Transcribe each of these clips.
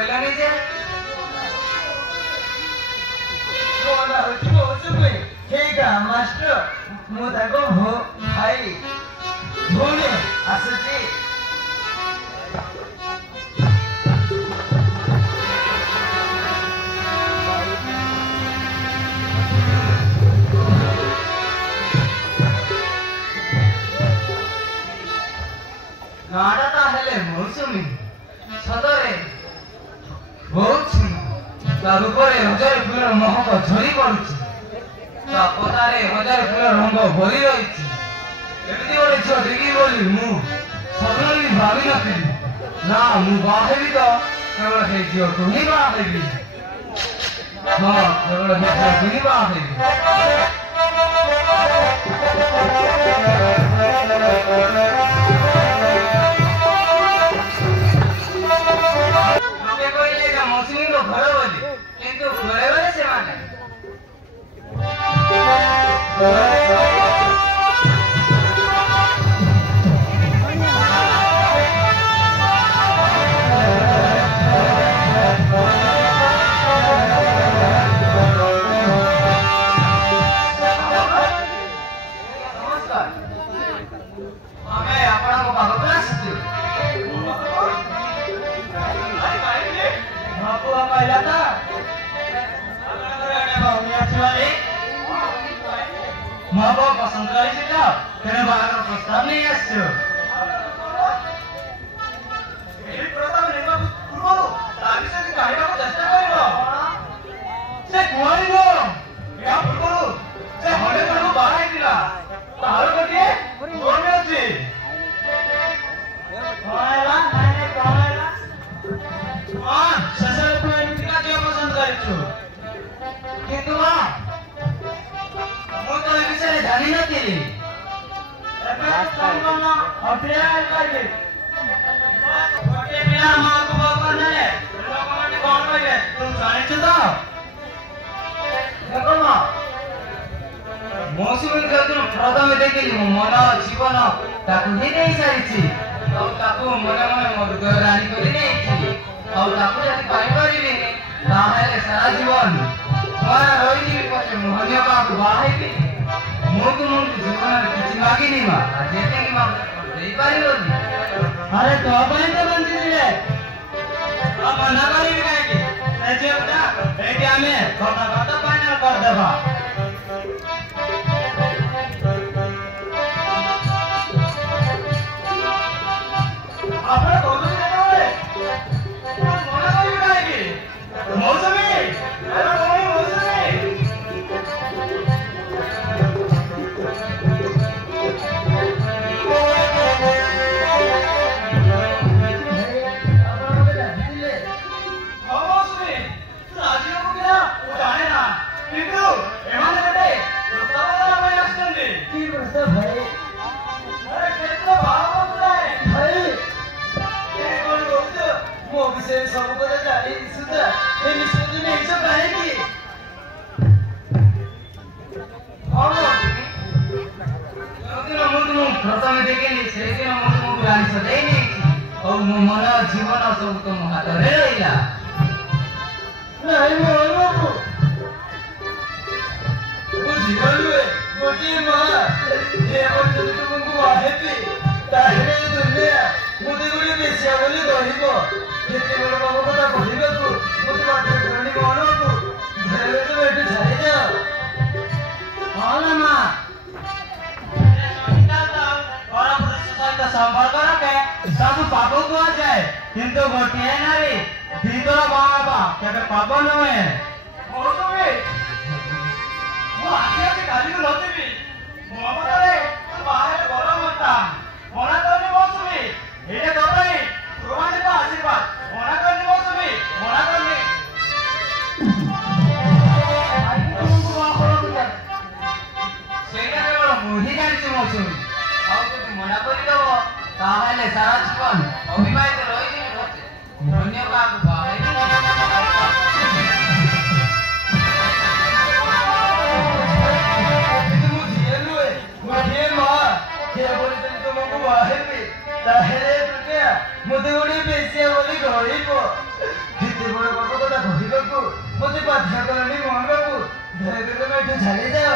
କହିଲାନି ଯେ ମୋ ନାଁ ହେଉଛି ମୌସୁମୀ। ହେଇ ଗାଁ ମାଷ୍ଟର ମୁଁ ତାଙ୍କ ଭାଇ ଭଉଣୀ ଆସୁଛି। ନାଁଟା ତାହେଲେ ମୌସୁମୀ। ସତରେ ବହୁତ ତା ରୂପରେ ହଜାର ଫୁଲର ମହକ ଝରି ପଡୁଛି। ତା ପଦାରେ ହଜାର ଫୁଲର ରଙ୍ଗ ଭରି ରହିଛି। ଏମିତି ଗୋଟେ ଝିଅ ଦେଖିବି ବୋଲି ମୁଁ ସ୍ୱପ୍ନରେ ବି ଭାବିନଥିଲି। ନା ମୁଁ ବାହା ହେବି ତ କେବଳ ସେଇ ଝିଅକୁ ହିଁ ବାହା ହେବି। ହଁ କେବଳ ସେଇ ଝିଅକୁ ହିଁ ବାହା ହେବି। ମୌସୁମୀଙ୍କ ଘର ବୋଲି କିନ୍ତୁ ଘରେ ଘରେ ସେମାନେ ମୌସୁମୀ ପ୍ରଥମେ ଦେଖିଲି ମୋ ମନ ଜୀବନ ତାକୁ ହିଁ ଦେଇ ସାରିଛି। ଆଉ ତାକୁ ମନେ ମନେ ମୋ ହୃଦୟରେ ଆଣିକରି ନେଇଛି। ଆଉ ତାକୁ ଯଦି ପାଇପାରିବିନି ତାହେଲେ ସାରା ଜୀବନ ରହିଯିବି ପଛେ ମୁଁ ଅନ୍ୟ କାହାକୁ ବାହା ହେବି। ମୁଁ ଜୀବନରେ କିଛି ମାଗିନି ମା। ଯେତିକି ଦେଇପାରିବନି। ଆରେ ତୋ ପାଇଁ ତ ବଞ୍ଚିଥିଲେ ମନା କରିବି କାହିଁକି? ସେ ଝିଅଟା ଏଇଠି ଆମେ କଥାବାର୍ତ୍ତା ଫାଇନାଲ କରିଦେବା। ଆପଣ କହୁଛନ୍ତି ଯେତେବେଳେ ମନା କରିବି କାହିଁକି? ମୌସୁମୀ ସବୁ କଥା ଜାଣି ସୁଦ୍ଧା ଏ ନିଷ୍ପତ୍ତି ନେଇଛ କାହିଁକି? ମୁଁ ପ୍ରଥମେ ଦେଖିଲି ସେଇଦିନ ମୁଁ ତୁମକୁ ଗାଡ଼ି ସଜାଇ ନେଇଛି। ଆଉ ମୋ ମନ ଜୀବନ ସବୁ ତୁମ ହାତରେ ରହିଲା। ବୁଝିଗଲୁ ଗୋଟିଏ ମା ଯଦି ତୁମକୁ ବାହେବି ତାହେଲେ ଦୁନିଆ ମୋତେ ଗୋଟେ ବେଶିଆ ବୋଲି କହିବ। ଯେତେବେଳେ ବାବୁ କଥା କହିବାକୁ ମୋତେ ବାଟରେ ପୁରାଣି ଗଣକୁ ଘରେ ତ ଏଠୁ ଛାଡ଼ିଯାଅ। ହଁ ନା ମା ସମ୍ପର୍କ ରଖେ ସବୁ ପାପ କୁହାଯାଏ କିନ୍ତୁ ଗୋଟିଏ ନାରୀ ଦିଥର ବାହା ହେବା କେବେ ପାପ ନୁହେଁ। ମୁଁ ଆଜି ଆଜି କାଲିକୁ ନଥିବି। ମୋ ମତରେ ତୁ ବାହା ହେଲେ ଭଲ ହୁଅନ୍ତା। ମନା କରନି ମୌସୁମୀ। ଏଇଟା ତୋ ପାଇଁ ପ୍ରମାଣିତ ଆଶୀର୍ବାଦ। ମନା କରନି ମୌସୁମୀ ମନା କରନି। ସେଇଟା କେବଳ ମୁଁ ହିଁ ଜାଣିଛି ମୌସୁମୀ। ଆଉ ଯଦି ମନା କରିଦେବ ତାହେଲେ ସାରା ଜୀବନ ଅବିବାହିତ ରହିଯିବି ପଛେ ଅନ୍ୟ କାହାକୁ ବାହା ହେବି। ତାହେଲେ ମୋତେ ଗୋଟେ ବେଶିଆ ବୋଲି କହିବ। बाध्य करनी मोहन बाबू धीरे धीरे मैं इठू चली जाओ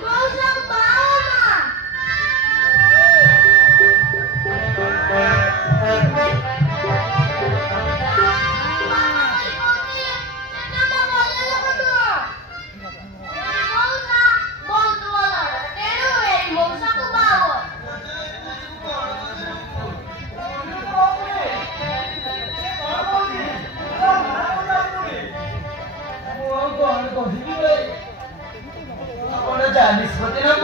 मौसा बाबा निष्पत्ति न